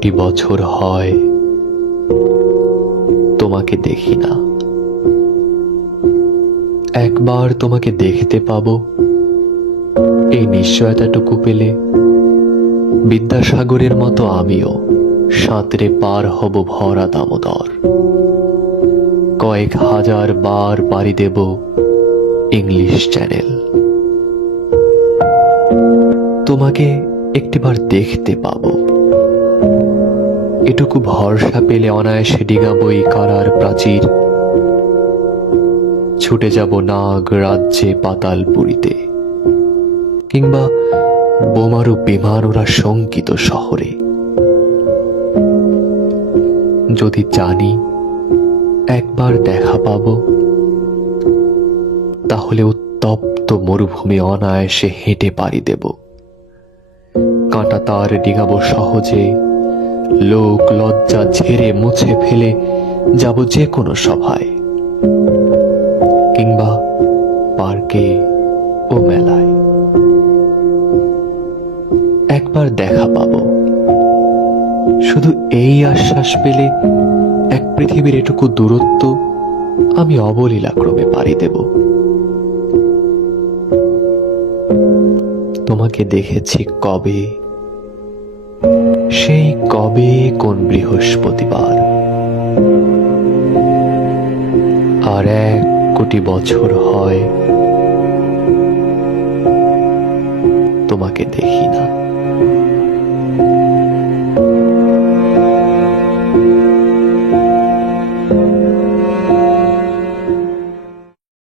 কোটি বছর হয় তোমাকে দেখি না। একবার তোমাকে দেখতে পাবো, এই নিশ্চয়তাটুকু পেলে বিদ্যাসাগরের মতো আমিও সাঁতরে পার হব ভরা দামোদর। কয়েক হাজার বার পাড়ি দেব ইংলিশ চ্যানেল। তোমাকে একটিবার দেখতে পাবো, এটুকু ভরসা পেলে অনায়াসে ডিঙাবো এই কারার প্রাচীর। ছুটে যাব নাগ রাজ্যে পাতালপুরীতে, কিংবা বোমারু বিমান ওরা শঙ্কিত শহরে। যদি জানি একবার দেখা পাবো, তাহলে উত্তপ্ত মরুভূমি অনায়াসে হেঁটে পাড়ি দেব। কাঁটা তার ডিঙাবো সহজে, লোক লজ্জা ঝেড়ে মুছে ফেলে যাব যে কোনো সভায়, কিংবা পার্কে ও মেলায়। একবার দেখা পাবো, শুধু এই আশ্বাস পেলে এক পৃথিবীর এটুকু দূরত্ব আমি অবলীলাক্রমে পাড়ি দেব। তোমাকে দেখেছি কবে, সেই কবে কোন বৃহস্পতিবার। আর 1 কোটি বছর হয় তোমাকে দেখি না।